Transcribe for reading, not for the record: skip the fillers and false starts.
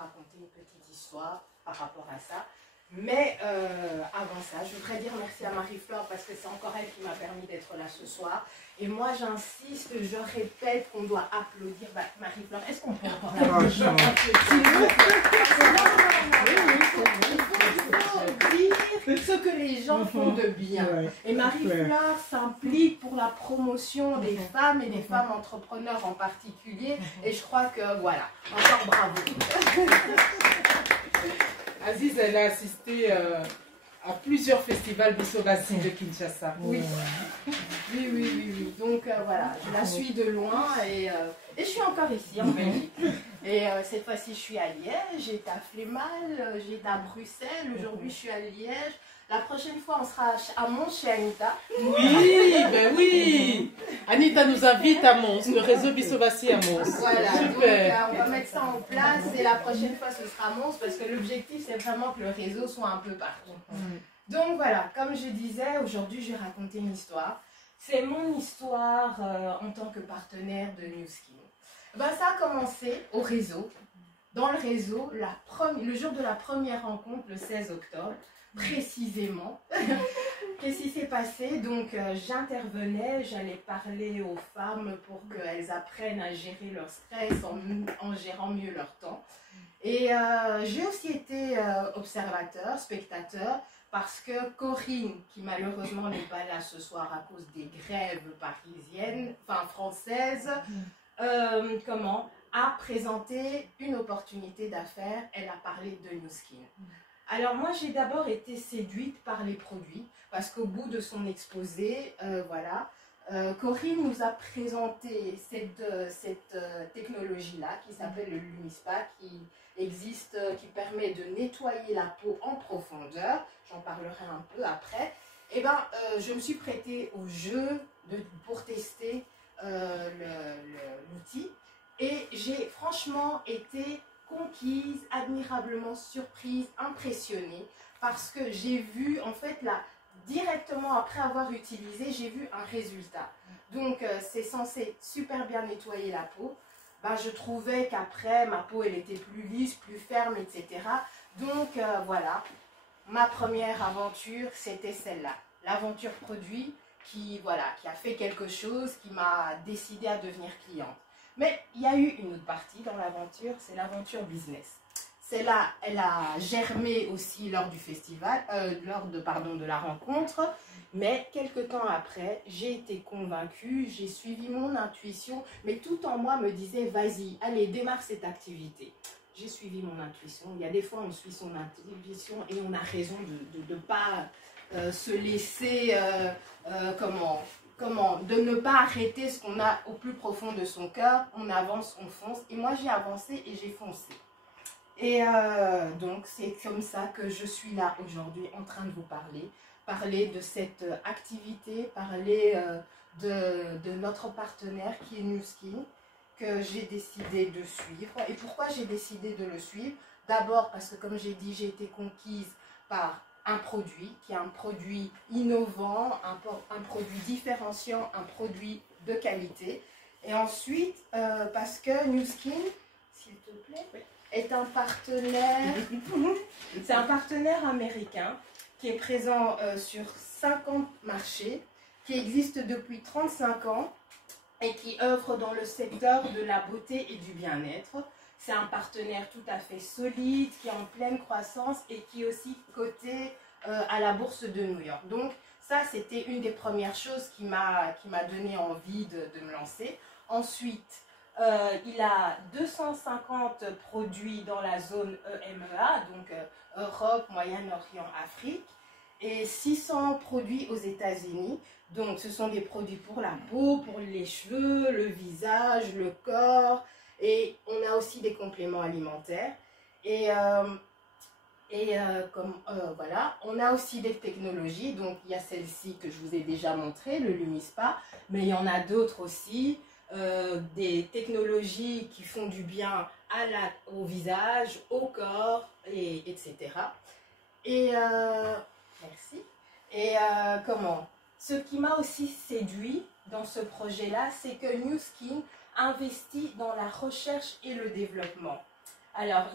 raconter une petite histoire par rapport à ça. Mais avant ça, je voudrais dire merci à Marie-Flore parce que c'est encore elle qui m'a permis d'être là ce soir. Et moi, j'insiste, je répète qu'on doit applaudir Marie-Flore. Est-ce qu'on peut encore l'applaudir? Il faut dire ce que les gens font de bien. Et Marie-Flore s'implique pour la promotion des femmes et des femmes entrepreneurs en particulier. Et je crois que voilà, encore bravo. Aziz, elle a assisté à plusieurs festivals Bissau-Bassi de Kinshasa. Oui. Oui. Donc voilà, je la suis de loin et je suis encore ici en Belgique. Et cette fois-ci, je suis à Liège, j'étais à Flémal, j'étais à Bruxelles, aujourd'hui je suis à Liège. La prochaine fois, on sera à Mons chez Anita. Oui, ben oui. Anita nous invite à Mons, le réseau Bissau-Bassi à Mons. Voilà, super. Donc on va mettre ça en place et la prochaine fois, ce sera Mons parce que l'objectif, c'est vraiment que le réseau soit un peu partout. Donc voilà, comme je disais, aujourd'hui, je vais raconter une histoire. C'est mon histoire en tant que partenaire de New Skin. Ben, ça a commencé au réseau. Dans le réseau, le jour de la première rencontre, le 16 octobre, précisément. Qu'est-ce qui s'est passé? Donc j'intervenais, j'allais parler aux femmes pour qu'elles apprennent à gérer leur stress en gérant mieux leur temps. Et j'ai aussi été observateur, spectateur, parce que Corinne, qui malheureusement n'est pas là ce soir à cause des grèves parisiennes, enfin françaises, a présenté une opportunité d'affaires. Elle a parlé de New Skin. Alors moi, j'ai d'abord été séduite par les produits, parce qu'au bout de son exposé, Corinne nous a présenté cette technologie-là, qui s'appelle le Lumispa, qui existe, qui permet de nettoyer la peau en profondeur. J'en parlerai un peu après. Et ben, je me suis prêtée au jeu pour tester l'outil. Et j'ai franchement été conquise, admirablement surprise, impressionnée, parce que j'ai vu, en fait, là, directement après avoir utilisé, j'ai vu un résultat. Donc, c'est censé super bien nettoyer la peau. Ben, je trouvais qu'après, ma peau, elle était plus lisse, plus ferme, etc. Donc, voilà, ma première aventure, c'était celle-là. L'aventure produit qui a fait quelque chose, qui m'a décidé à devenir cliente. Mais il y a eu une autre partie dans l'aventure, c'est l'aventure business. Celle-là, elle a germé aussi lors du festival, de la rencontre. Mais quelques temps après, j'ai été convaincue, j'ai suivi mon intuition, mais tout en moi me disait, vas-y, allez, démarre cette activité. J'ai suivi mon intuition. Il y a des fois, on suit son intuition et on a raison de ne pas se laisser, de ne pas arrêter ce qu'on a au plus profond de son cœur. On avance, on fonce. Et moi, j'ai avancé et j'ai foncé. Et donc, c'est comme ça que je suis là aujourd'hui en train de vous parler de cette activité, parler de notre partenaire qui est New Skin, que j'ai décidé de suivre. Et pourquoi j'ai décidé de le suivre? D'abord parce que, comme j'ai dit, j'ai été conquise par un produit qui est un produit innovant, un produit différenciant, un produit de qualité. Et ensuite, parce que New Skin, s'il te plaît, est un partenaire, c'est un partenaire américain qui est présent sur 50 marchés, qui existe depuis 35 ans et qui œuvre dans le secteur de la beauté et du bien-être. C'est un partenaire tout à fait solide, qui est en pleine croissance et qui est aussi coté à la bourse de New York. Donc ça, c'était une des premières choses qui m'a donné envie de me lancer. Ensuite, il a 250 produits dans la zone EMEA, donc Europe, Moyen-Orient, Afrique, et 600 produits aux États-Unis. Donc ce sont des produits pour la peau, pour les cheveux, le visage, le corps, et on a aussi des compléments alimentaires. Et voilà, on a aussi des technologies. Donc il y a celle-ci que je vous ai déjà montrée, le Lumispa, mais il y en a d'autres aussi. Des technologies qui font du bien au visage, au corps, etc. Et merci. Et ce qui m'a aussi séduit dans ce projet-là, c'est que New Skin investit dans la recherche et le développement. Alors,